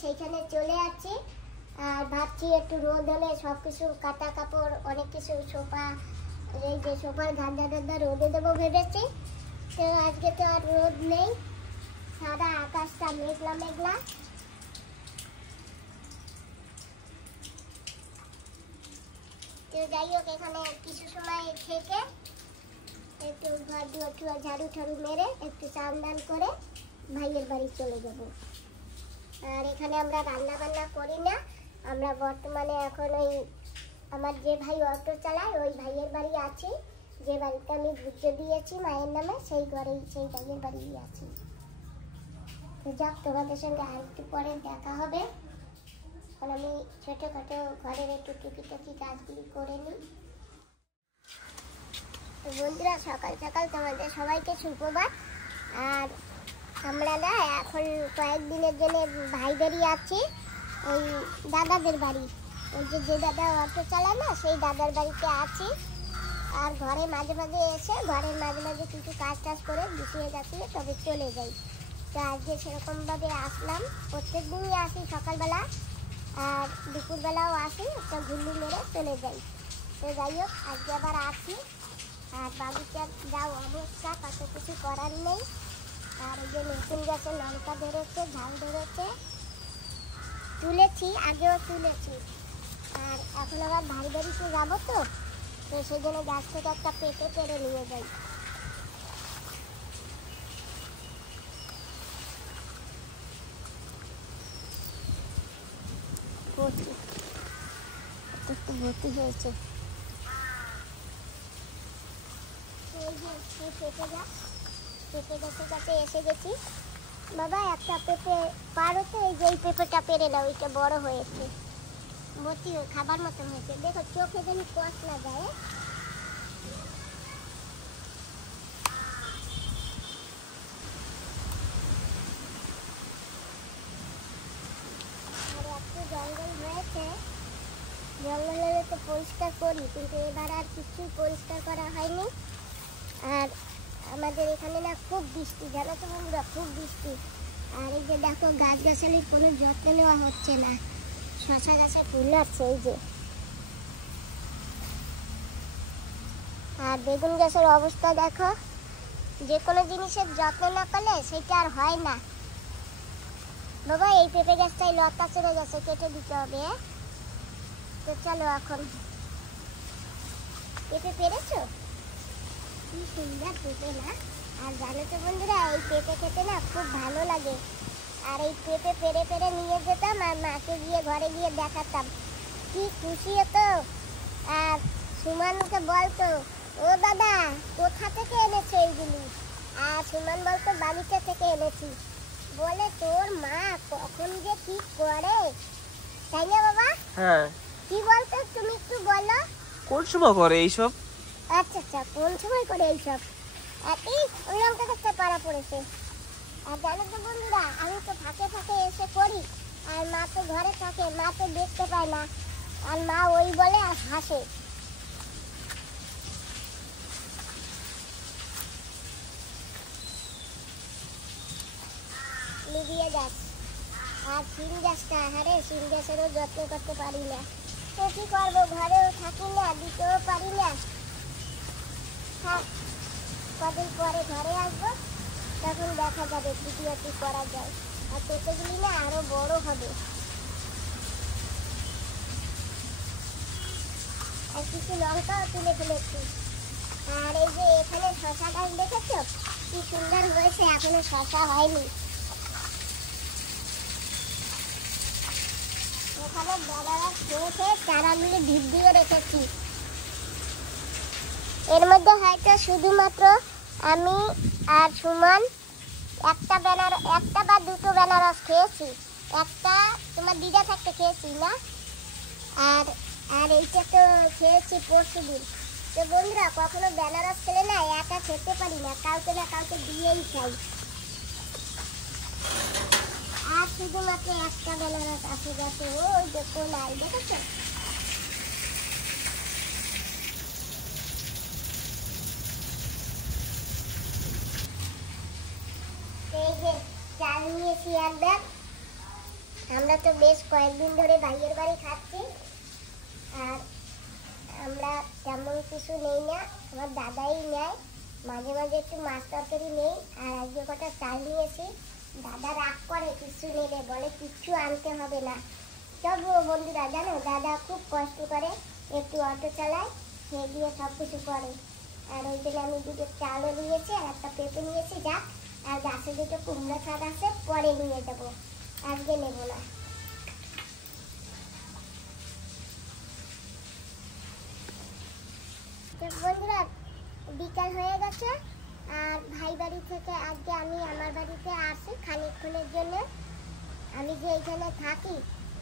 সেইখানে চলে যাচ্ছি। আর ভাবছি একটু রোদ হলে সব কিছু কাটা কাপড় অনেক কিছু সোফা, এই যে সোফার গাদা টাদা রোদে দেবো ভেবেছি। তো আজকে তো আর রোদ নেই, সারা আকাশটা মেঘলা মেঘলা। তো যাই হোক, এখানে কিছু সময় থেকে একটু ঘর দুয়ার ঝাড়ু ঠাড়ু মেরে একটু চান দান করে ভাইয়ের বাড়ি চলে যাব। আর এখানে আমরা রান্না বান্না করি না, আমরা বর্তমানে এখন ওই আমার যে ভাই অটো চালায় ওই ভাইয়ের বাড়ি আছি, যে বাড়িতে আমি বুঝে দিয়েছি মায়ের নামে, সেই ঘরেই সেই ভাইয়ের বাড়ি আছি। তো যাক, তোমাদের সঙ্গে আর একটু পরে দেখা হবে। এখন আমি ছোটোখাটো ঘরের একটু টুকিটাকি কাজগুলি করে নিই। তো বন্ধুরা, সকাল সকাল তোমাদের সবাইকে সুপ্রভাত। আর আমরা না এখন কয়েকদিনের জন্য ভাইদেরই আছি ওই দাদাদের বাড়ি, ওই যে দাদা অটো চালায় না সেই দাদার বাড়িতে আছি। আর ঘরে মাঝে মাঝে এসে ঘরের মাঝে মাঝে কিছু কাজ টাজ করে গুছিয়ে গাছিয়ে তবে চলে যাই। তো আজকে সেরকমভাবে আসলাম, প্রত্যেক দিনই আসি সকালবেলা আর দুপুরবেলাও আসি, একটা ঘুরলি মেরে চলে যাই। তো যাই হোক, আজকে আবার আসি। আর বাবুটার যা অবস্থা, কত কিছু করার নেই। আর এই যে নতুন গাছের লঙ্কা ধরেছে, ঝাল ধরেছে, তুলেছি, আগেও তুলেছি। আর এখন আবার ভাই বাড়িতে যাবো, তো সেই জন্য গাছ থেকে একটা পেঁপে পেরে নিয়ে যাই। একটু ভর্তি হয়েছে পেঁপে গাছের কাছে এসে গেছি। বাবা, একটা পেঁপে পারো তো? এই যে এই পেঁপেটা পেরে নাও, এটা বড় হয়েছে, ভর্তি হয়ে খাবার মতো হয়েছে। দেখো চোখে যেন কষ না যায়। আর একটু জঙ্গল হয়েছে, জঙ্গলে তো পরিষ্কার করি, কিন্তু এবার আর কিছুই পরিষ্কার করা হয়নি। আর আমাদের এখানে না খুব বৃষ্টি, জানো তো বন্ধুরা, খুব বৃষ্টি। আর এই যে দেখো, গাছ গাছালির কোনো যত্ন নেওয়া হচ্ছে না। শশা গাছে ফুল আছে এই যে, আর বেগুন গাছের অবস্থা দেখো। যে কোনো জিনিসের যত্ন না করলে সেটা আর হয় না। বাবা, এই পেঁপে গাছটাই লতা চলে গেছে, কেটে দিতে হবে। তো চলো, এখন পেঁপে পেরেছো? কি সুন্দর পেঁপে না? আর জানো তো বন্ধুরা, এই পেঁপে খেতে না খুব ভালো লাগে। আর এই পেঁপে পেরে পেরে নিয়ে যেতাম আর মাকে গিয়ে ঘরে গিয়ে দেখাতাম, কি খুশি হতো। আর সুমনকে বলতো, ও দাদা কোথা থেকে এনেছো এইগুলি? আর সুমন বলতো, বাড়িতে থেকে এনেছি। বলে তোর মা কখন যে কি করে, তাই না বাবা? হ্যাঁ। কি বলতো তুমি একটু বলো। কোন সময় করে এইসব? আচ্ছা আচ্ছা, কোন সময় করে এইসব? এই ওই লঙ্কা গাছটা পাড়া পড়েছে। আর জানো তো বন্ধুরা, আমি তো ফাঁকে ফাঁকে এসে করি, আর মা তো ঘরে থাকে, মা তো দেখতে পায় না। আর মা ওই বলে আর হাসে। লিবিয়ে গাছ আর শিম গাছটা, আরে শিম গাছেরও যত্ন করতে পারি না। তো কি করবো, ঘরেও থাকি না, দিতেও পারি না। থাক, কদিন পরে ঘরে আসবো, তখন দেখা যাবে ভিডিও কি করা যায়। আর পেঁপেগুলি না আরো বড় হবে। আর কিছু লঙ্কাও তুলে ফেলেছি। আর এই যে এখানে শশা গাছ দেখেছো কি সুন্দর হয়েছে, এখনো শশা হয়নি। এখানে বেলারা খেয়েছে, চারাগুলি ঢিপ দিয়ে রেখেছি। এর মধ্যে হয়তো শুধুমাত্র আমি আর সুমন একটা বা দুটো বেনারস খেয়েছি। একটা তোমার দিদা থাকতে খেয়েছি না, আর আর এইটা তো খেয়েছি পরশুদিন। তো বন্ধুরা, কখনো বেনারস খেলে না একা খেতে পারি না, কাউকে না কাউকে দিয়েই খাই। আর শুধুমাত্র একটা বেনারস আছে যাতে, ওই যে কোনায় দেখেছো। এই যে চাল নিয়েছি এক ব্যাগ, আমরা তো বেশ কয়েকদিন ধরে ভাইয়ের বাড়ি খাচ্ছি, আর আমরা তেমন কিছু নেই না, আমার দাদাই নেয়। মাঝে মাঝে একটু মাছ তরকারি নেই, আর আজকে কটা চাল নিয়েছি। দাদা রাগ করে কিছু নেবে, বলে কিচ্ছু আনতে হবে না। তবু বন্ধুরা জানো, দাদা খুব কষ্ট করে, একটু অটো চালায়, সে দিয়ে সব কিছু করে। আর ওই জন্য আমি দুটো চালও নিয়েছি আর একটা পেঁপে নিয়েছি, যাক। আর গাছে দুটো কুমড়া শাক আছে, পরে নিয়ে যাবো, আজকে নেবো না। বন্ধুরা বিকাল হয়ে গেছে, আর ভাই বাড়ি থেকে আজকে আমি আমার বাড়িতে আসি খানিকক্ষণের জন্য। আমি যে এখানে থাকি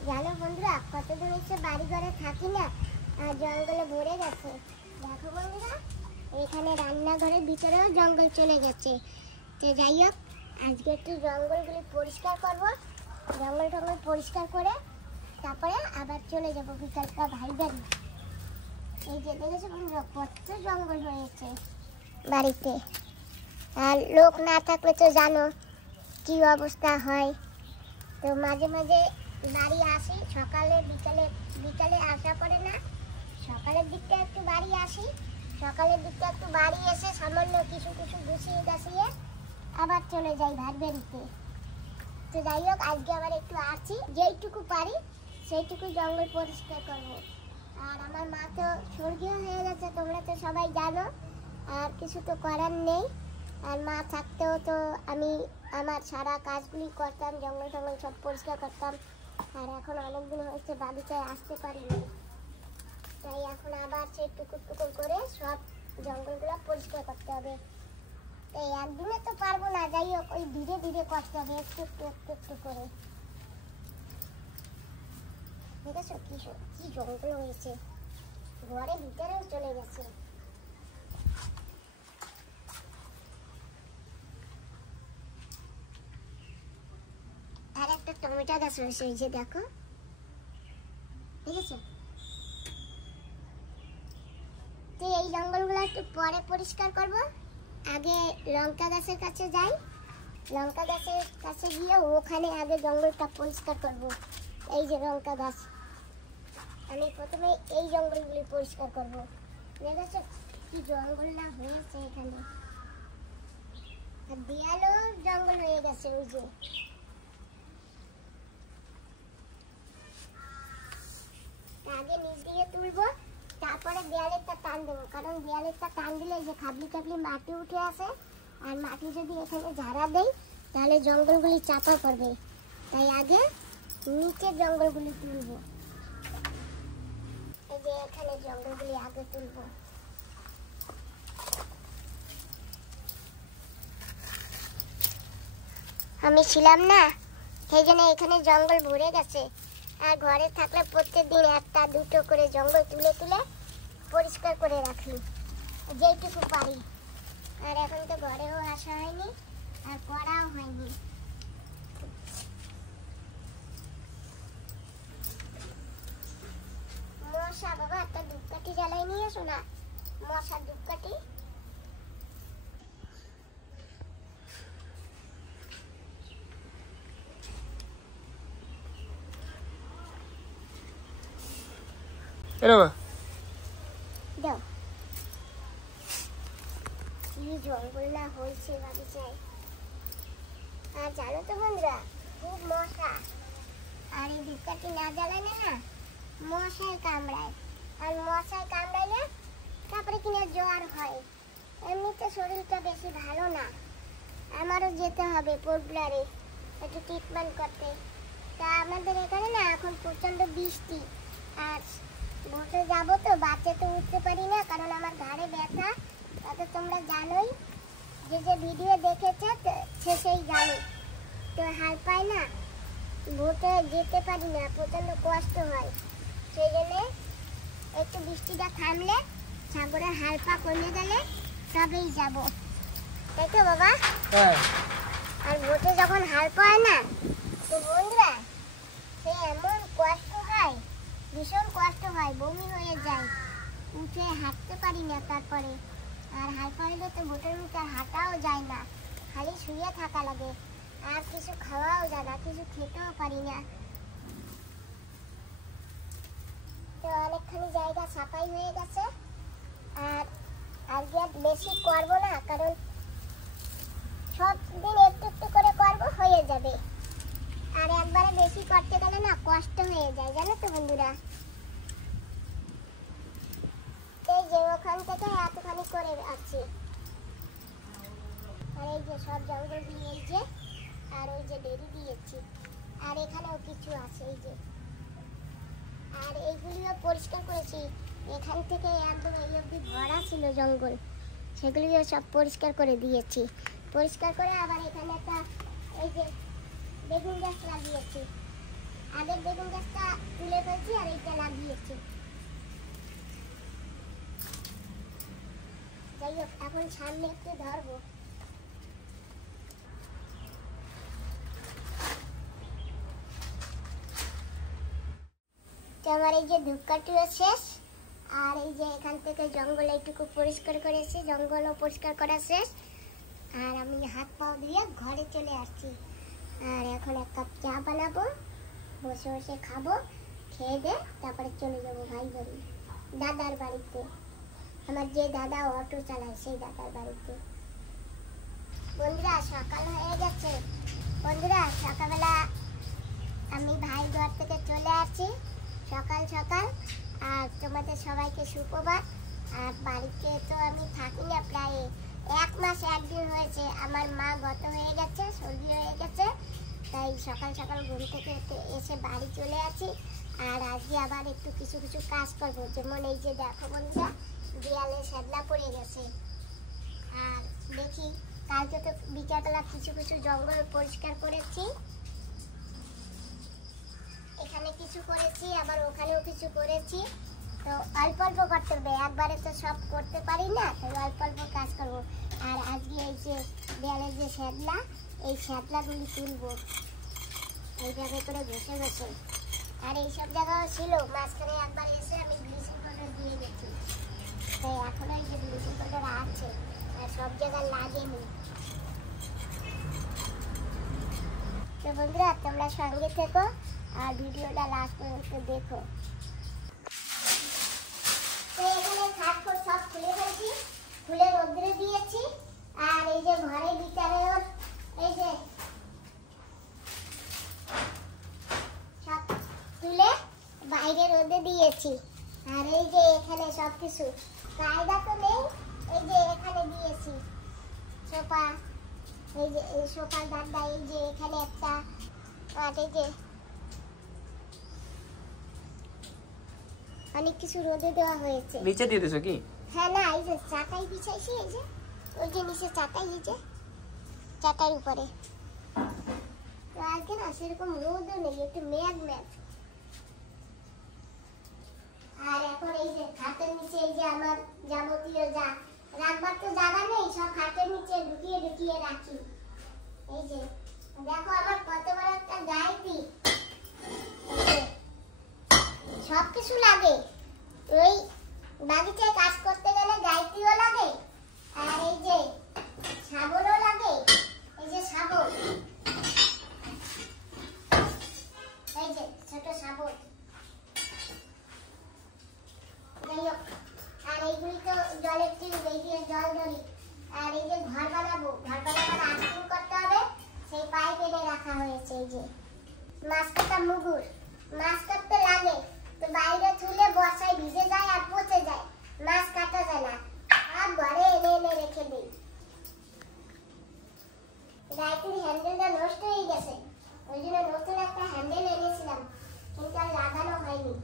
জানো বন্ধুরা, কতদিন হচ্ছে বাড়ি ঘরে থাকি না, আর জঙ্গলে ভরে গেছে। দেখো বন্ধুরা, এখানে রান্নাঘরের ভিতরেও জঙ্গল চলে গেছে। তো যাই হোক, আজকে একটু জঙ্গলগুলি পরিষ্কার করব, জঙ্গল টঙ্গল পরিষ্কার করে তারপরে আবার চলে যাবো বিকালটা ভাই বাড়ি। এই যে দেখেছো বন্ধুরা, কত জঙ্গল হয়েছে বাড়িতে, আর লোক না থাকলে তো জানো কি অবস্থা হয়। তো মাঝে মাঝে বাড়ি আসি, সকালে বিকালে, বিকালে আসা পড়ে না, সকালের দিকটা একটু বাড়ি আসি, সকালের দিকটা একটু বাড়ি এসে সামান্য কিছু কিছু গুছিয়ে গাছিয়ে আবার চলে যাই ভাই বাড়িতে। তো যাই হোক, আজকে আবার একটু আসি, যেইটুকু পারি সেইটুকু জঙ্গল পরিষ্কার করবো। আর আমার মা তো স্বর্গীয় হয়ে গেছে, তোমরা তো সবাই জানো, আর কিছু তো করার নেই। আর মা থাকতেও তো আমি আমার সারা কাজগুলি করতাম, জঙ্গল টঙ্গল সব পরিষ্কার করতাম। আর এখন অনেকদিন হয়েছে বাগিচায় আসতে পারিনি, তাই এখন আবার সেই টুকুর টুকুর করে সব জঙ্গলগুলো পরিষ্কার করতে হবে। এই একদিনে তো পারবো না, যাই হোক ওই ধীরে ধীরে করতে হবে, একটু একটু একটু একটু করে। দেখেছো কি জঙ্গল হয়েছে, ঘরের ভিতরেও চলে গেছে। আর একটা টমেটো গাছ রয়েছে, এই যে দেখো, দেখেছো। তো এই জঙ্গলগুলো একটু পরে পরিষ্কার করব, আগে লঙ্কা গাছের কাছে যাই, লঙ্কা গাছের কাছে গিয়ে ওখানে আগে জঙ্গলটা পরিষ্কার করব। এই যে লঙ্কা গাছ, আমি প্রথমে এই জঙ্গলগুলি পরিষ্কার করব। দেখেছো কি জঙ্গল না হয়েছে এখানে, আর দেয়ালও জঙ্গল হয়ে গেছে। ওই যে আগে নিচ দিয়ে তুলবো, তারপরে দেয়ালেরটা টান দেবো, কারণ দেয়ালেরটা টান দিলে যে খাবলি খাবলি মাটি উঠে আসে, আর মাটি যদি এখানে ঝাড়া দেয় তাহলে জঙ্গলগুলি চাপা পড়বে, তাই আগে নিচের জঙ্গলগুলি তুলবো। এই যে এখানে জঙ্গলগুলি আগে তুলবো। আমি ছিলাম না, সেই জন্য এখানে জঙ্গল ভরে গেছে। আর ঘরে থাকলে প্রত্যেকদিন একটা দুটো করে জঙ্গল তুলে তুলে পরিষ্কার করে রাখি, যেইটুকু পারি। আর এখন তো ঘরেও আসা হয়নি, আর করাও হয়নি। মশা, বাবা একটা ধূপকাঠি জ্বালাই নিয়ে এসো না, মশার ধূপকাঠি। দাও, কি জঙ্গল না হয়েছে বাগিচায়। আর জানো তো বন্ধুরা, খুব মশা, আর এই ধূপকাঠি না জ্বালালে না মশায় কামড়ায়, আর মশায় কামড়ালে তারপরে কিনা জ্বর হয়। এমনিতে শরীরটা বেশি ভালো না, আমারও যেতে হবে পপুলারে একটু ট্রিটমেন্ট করতে। তা আমাদের এখানে না এখন প্রচণ্ড বৃষ্টি, আর ভোটে যাবো তো বাচ্চা তো উঠতে পারি না, কারণ আমার ঘাড়ে ব্যথা। তা তো তোমরা জানোই, যে যে ভিডিও দেখেছে সে সেই জানে। তো হাল পায় না, ভোটে যেতে পারি না, প্রচণ্ড কষ্ট হয়। সেই জন্যে একটু বৃষ্টিটা থামলে, সাগরের হাল পা কমে গেলে তবেই যাবো, তাই তো বাবা? আর ভোটে যখন হাল পায় না, তো বন্ধুরা সে এমন কষ্ট হয়, ভীষণ কষ্ট হয়, বমি হয়ে যায়, উঠে হাঁটতে পারি না। তারপরে আর হাল পাইলে তো ভোটের মুখে হাঁটাও যায় না, খালি শুয়ে থাকা লাগে, আর কিছু খাওয়াও যায় না, কিছু খেতেও পারি না। তো অনেকখানি জায়গা সাফাই হয়ে গেছে। আর আজকে আর বেশি করব না, কারণ সব দিন একটু একটু করে করব, হয়ে যাবে। আর একবারে বেশি করতে গেলে না কষ্ট হয়ে যায়, জানো তো বন্ধুরা। এই যে ওখান থেকে এতখানি করে আছি। আর এই যে সব জঙ্গল দিয়ে, এই যে আর ওই যে বেরি দিয়েছি। আর এখানেও কিছু আছে, এই যে। আর এইগুলিও পরিষ্কার করেছি। এখান থেকে একদম এই অবধি ভরা ছিল জঙ্গল, সেগুলিও সব পরিষ্কার করে দিয়েছি। পরিষ্কার করে আবার এখানে একটা এই যে বেগুন গাছ লাগিয়েছি। আগের বেগুন গাছটা তুলে ফেলছি আর এইটা লাগিয়েছি। যাই হোক, এখন সামনে একটু ধরবো। আমার এই যে ধূপকাঠিও শেষ। আর এই যে এখান থেকে জঙ্গল এইটুকু পরিষ্কার করেছি, জঙ্গলও পরিষ্কার করা শেষ। আর আমি হাত পা দিয়ে ঘরে চলে আসছি। আর এখন এক কাপ চা বানাবো, বসে বসে খাবো। খেয়ে দে তারপরে চলে যাবো ভাই বাড়ি, দাদার বাড়িতে। আমার যে দাদা অটো চালায় সেই দাদার বাড়িতে। বন্ধুরা সকাল হয়ে গেছে। বন্ধুরা সকালবেলা আমি ভাই ঘর থেকে চলে আসছি সকাল সকাল। আর তোমাদের সবাইকে সুপ্রভাত। আর বাড়িতে তো আমি থাকি না, প্রায় 1 মাস 1 দিন হয়েছে। আমার মা গত হয়ে গেছে, সর্দি হয়ে গেছে, তাই সকাল সকাল ঘুম থেকে এসে বাড়ি চলে আসি। আর আজকে আবার একটু কিছু কিছু কাজ করবো, যেমন এই যে দেখো বন্ধুরা, দেয়ালে শ্যাদলা পড়ে গেছে। আর দেখি, কালকে তো বিকালবেলা কিছু কিছু জঙ্গল পরিষ্কার করেছি, এখানে কিছু করেছি, আবার ওখানেও কিছু করেছি। তো অল্প অল্প করতে হবে, একবারে তো সব করতে পারি না, তাই অল্প অল্প কাজ করবো। আর আজকে এই যে দেয়ালের যে শ্যাদলা, এই শ্যাদলাগুলি তুলবো এইভাবে করে ঘষে ঘষে। আর এইসব জায়গাও ছিল, মাঝখানে একবার এসে আমি ব্লিচিং পাউডার দিয়ে গেছি, তাই এখনো এই যে ব্লিচিং পাউডার আছে, আর সব জায়গায় লাগেনি। তো বন্ধুরা তোমরা সঙ্গে থেকো আর ভিডিওটা লাস্ট পর্যন্ত দেখো। তো এখানে খাট খোট সব খুলে ফেলছি, খুলে রোদ্রে দিয়েছি। আর এই যে ঘরে বিছানায় এই যে সব তুলে বাইরে রোদে দিয়েছি। আর এই যে এখানে সব কিছু কায়দা তো নেই, এই যে এখানে দিয়েছি সোফা, এই যে এই সোফার গাদা, এই যে এখানে একটা, আর এই যে অনেক কিছু রোদে দেওয়া হয়েছে। নিচে দিয়ে দিছো কি? হ্যাঁ, না এই যে চাটাই বিছাইছি, এই যে ওই যে নিচে চাটাই, এই যে চাটাই উপরে। তো আজকে না সেরকম রোদও নেই, একটু মেঘ মেঘ। আর এখন এই যে খাটের নিচে এই যে আমার যাবতীয় যা রাখবার তো জায়গা নেই, সব খাটের নিচে ঢুকিয়ে ঢুকিয়ে রাখি। এই যে দেখো আমার কত বড় একটা গাইতি, সব কিছু লাগে। ওই বাগিচায় কাজ করতে গেলে গাইতিও লাগে, আর এই যে শাবলও লাগে, এই যে শাবল, এই যে ছোট শাবল। যাই হোক, আর এইগুলি তো জলের টিউব, এই দিয়ে জল ধরি। আর এই যে ঘর বানাবো, ঘর বানাবার আর্থিং করতে হবে, সেই পাইপ এনে রাখা হয়েছে। এই যে মাছ কাটা মুগুর, মাছ কাটতে লাগে, তো বাইরে তুলে বর্ষায় ভিজে যায় আর পচে যায়, মাছ কাটা যায় না, আর ঘরে এনে এনে রেখে দিই। গাইতির হ্যান্ডেলটা নষ্ট হয়ে গেছে, ওই জন্য নতুন একটা হ্যান্ডেল এনেছিলাম, কিন্তু আর লাগানো হয়নি।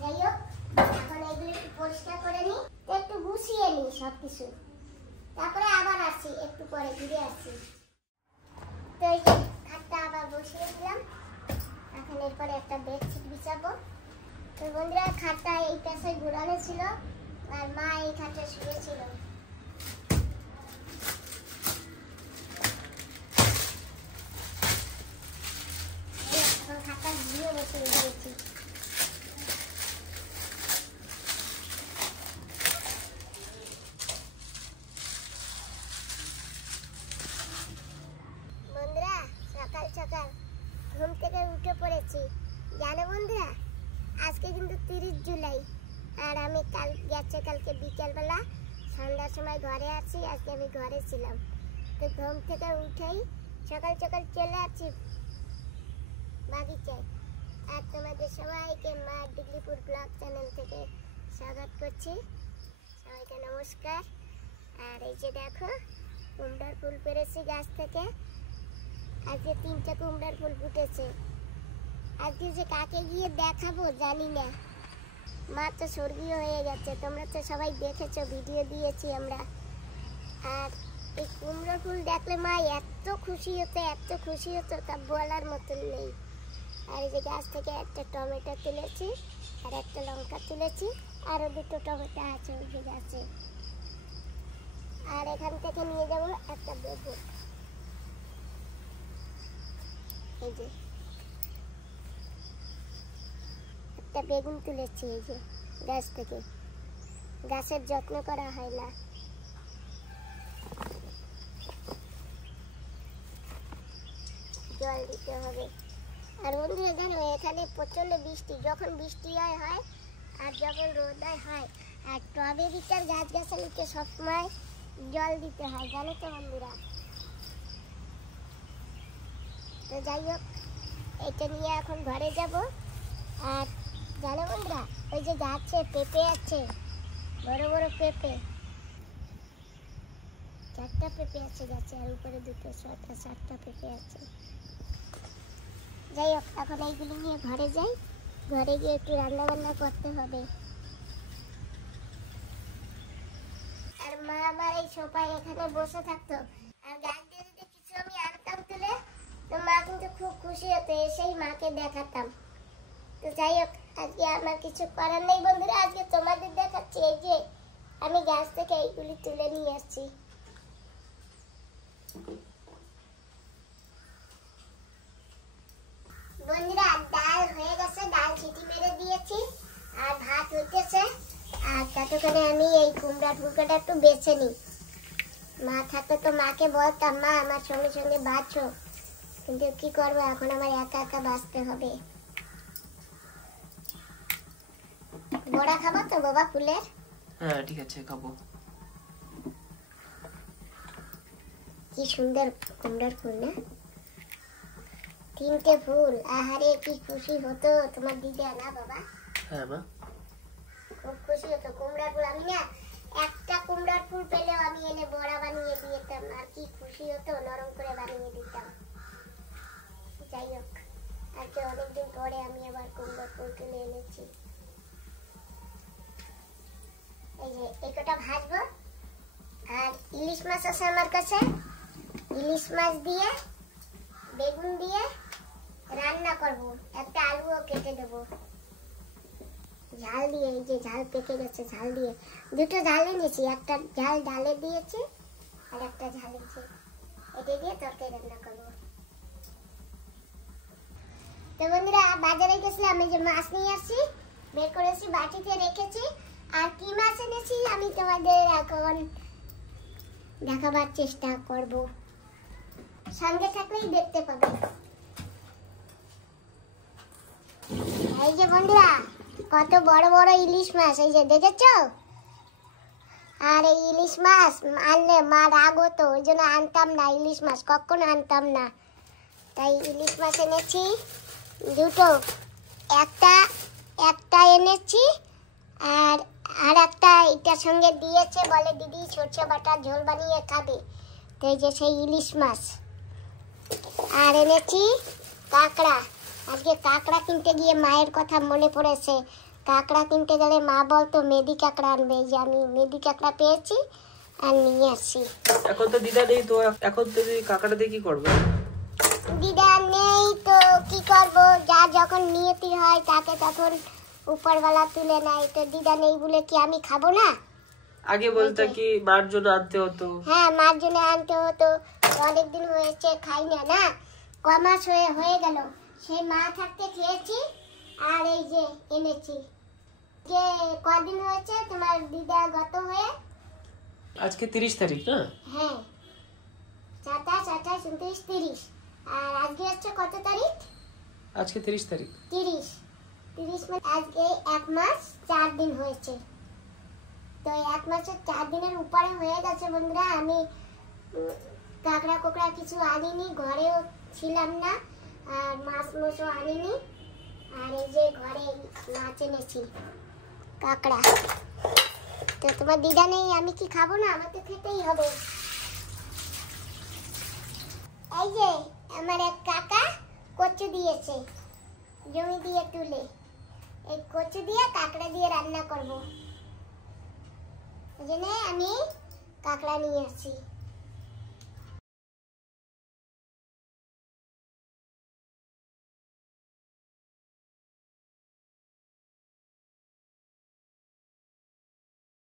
যাই হোক, এখন এগুলো পরিষ্কার করে নিই, তো একটু গুছিয়ে নিই সবকিছু, তারপরে আবার আসছি, একটু পরে ঘুরে আসছি। তো এই যে খাটটা আবার বসিয়ে দিলাম, এখন এরপরে একটা বেডশিট বিছাবো। তো বন্ধুরা খাটটা এই পাশে ঘুরানো ছিল, আর মা এই খাটে শুয়েছিল। এখন খাটটা ঘুরিয়ে বসিয়ে দিয়েছি। বন্ধুরা সকাল সকাল ঘুম থেকে উঠে পড়েছি, জানো বন্ধুরা আজকে কিন্তু 30 জুলাই, আর আমি কালকে বিকেলবেলা সন্ধ্যার সময় ঘরে আছি। আজকে আমি ঘরে ছিলাম, তো ঘুম থেকে উঠেই সকাল সকাল চলে আসছি বাগিচায়। আর তোমাদের সবাইকে মা ডিগ্রিপুর ব্লগ চ্যানেল থেকে স্বাগত করছি। সবাইকে নমস্কার। আর এই যে দেখো, কুমড়ার ফুল পেরেছি গাছ থেকে। আজকে 3টে কুমড়ার ফুল ফুটেছে। আজকে যে কাকে গিয়ে দেখাবো জানি না, মা তো স্বর্গীয় হয়ে গেছে। তোমরা তো সবাই দেখেছো, ভিডিও দিয়েছি আমরা। আর এই কুমড়ো ফুল দেখলে মা এত খুশি হতো তা বলার মতন নেই। আর এই যে গাছ থেকে একটা টমেটো তুলেছি, আর একটা লঙ্কা তুলেছি, আরও 2টো টমেটো আছে ওই যে গাছে। আর এখান থেকে নিয়ে যাবো একটা বেগুন। এই যে একটা বেগুন তুলেছি এই যে গাছ থেকে। গাছের যত্ন করা হয় না। জল দিতে হবে। আর বন্ধুরা জানো, এখানে প্রচন্ড বৃষ্টি, যখন বৃষ্টি হয় আর যখন রোদ হয়। আর টবেরিটার গাছগাছালিকে সবসময় জল দিতে হয়, জানো তো বন্ধুরা। তো যাই হোক, এটা নিয়ে এখন ঘরে যাব। আর জানো বন্ধুরা, ওই যে গাছে পেঁপে আছে, বড় বড় পেঁপে, 4টা পেঁপে আছে গাছে, আর উপরে 2টো 7টা পেঁপে আছে। যাই হোক, এখন এইগুলো নিয়ে ঘরে যাই। ঘরে গিয়ে একটু রান্না বান্না করতে হবে। আর মা আমার এই সোফায় এখানে বসে থাকতো, আর গাছ দিয়ে যদি কিছু আমি আনতাম তুলে, তো মা কিন্তু খুব খুশি হতো, এসেই মাকে দেখাতাম। তো যাই হোক, আজকে আমার কিছু করার নেই বন্ধুরা। আজকে তোমাদের দেখাচ্ছি, এই যে আমি গাছ থেকে এইগুলি তুলে নিয়ে আসছি। বন্ধুরা ডাল হয়ে গেছে, ডাল সিটি মেরে দিয়েছি, আর ভাত হইতেছে। আর ততক্ষণে আমি এই কুমড়ার ফুলকাটা একটু বেছে নিই। মা থাকতে তো মাকে বলতাম, মা আমার সঙ্গে সঙ্গে বাঁচো, কিন্তু কি করবো, এখন আমার একা একা বাঁচতে হবে। বড়া খাবো তো বাবা ফুলের? হ্যাঁ ঠিক আছে, খাবো। কি সুন্দর কুমড়ার ফুল না, 3টে ফুল। আহারে কি খুশি হতো তোমার দিদা না বাবা? হ্যাঁ মা, খুব খুশি হতো কুমড়ার ফুল। আমি না একটা কুমড়ার ফুল পেলেও আমি এনে বড়া বানিয়ে দিতাম, আর কি খুশি হতো, নরম করে বানিয়ে দিতাম। যাই হোক, আজকে অনেকদিন পরে আমি আবার কুমড়ার ফুল তুলে এনেছি। এই যে একটা ভাজবো। আর ইলিশ মাছ আছে আমার কাছে, ইলিশ মাছ দিয়ে বেগুন দিয়ে রান্না করব। একটা আলুও কেটে দেবো ঝাল দিয়ে। এই যে ঝাল পেকে গেছে, ঝাল দিয়ে 2টো ঝাল এনেছি, একটা ঝাল ডালে দিয়েছি, আর একটা ঝাল এনেছি, এটা দিয়ে তরকারি রান্না করবো। তো বন্ধুরা বাজারে গেছিলাম, এই যে মাছ নিয়ে আসছি, বের করেছি, বাটিতে রেখেছি। আর কি মাছ এনেছি আমি তোমাদের এখন দেখাবার চেষ্টা করব, সঙ্গে থাকলেই দেখতে পাবে। এই যে বন্ধুরা, কত বড় বড় ইলিশ মাছ, এই যে দেখেছো? আর এই ইলিশ মাছ আনলে মা রাগ হতো, ওই জন্য আনতাম না ইলিশ মাছ, কখনো আনতাম না। তাই ইলিশ মাছ এনেছি 2টো, একটা এনেছি, আর একটা এটার সঙ্গে দিয়েছে, বলে দিদি সরষে বাটা ঝোল বানিয়ে খাবে। তো এই যে সেই ইলিশ মাছ। আর এনেছি কাঁকড়া। আজকে কাঁকড়া কিনতে গিয়ে মায়ের কথা মনে পড়েছে। কাঁকড়া কিনতে গেলে মা বলতো মেদি কাঁকড়া আনবে, যে আমি মেদি কাঁকড়া পেয়েছি আর নিয়ে আসি। এখন তো দিদা নেই, তো এখন তুমি কাঁকড়া দিয়ে কি করবে? দিদা নেই তো কি করব, যা যখন নিয়তি হয় তাকে তখন উপরওয়ালা তুলে নেয়। তো দিদা নেই বলে কি আমি খাবো না? আগে বলতে কি মার জন্য আনতে হতো। হ্যাঁ, মার জন্য আনতে হতো। অনেকদিন হয়েছে খাই না, না কমাস হয়ে গেল, সেই মা থাকতে খেয়েছি। আর এই যে এনেছি, যে কদিন হয়েছে তোমার দিদা গত হয়ে? আজকে 30 তারিখ না? হ্যাঁ, 27, 28, 29, 30। আর আজকে হচ্ছে কত তারিখ? আজকে 30 তারিখ। 30। 30 মানে আজকে 1 মাস 4 দিন হয়েছে। তো 1 মাসের 4 দিনের উপরে হয়ে গেছে বন্ধুরা। আমি কাঁকড়া কোকড়া কিছু আনিনি, ঘরেও ছিলাম না, আর মাছ মাছও আনিনি। আর এই যে ঘরে মাছ এনেছি, কাঁকড়া। তো তোমার দিদা নেই, আমি কি খাবো না? আমার তো খেতেই হবে। এই যে আমার এক কাকা কচু দিয়েছে, জমি দিয়ে তুলে। এই কচু দিয়ে কাঁকড়া দিয়ে রান্না করবো, ওই জন্য আমি কাঁকড়া নিয়ে আসছি।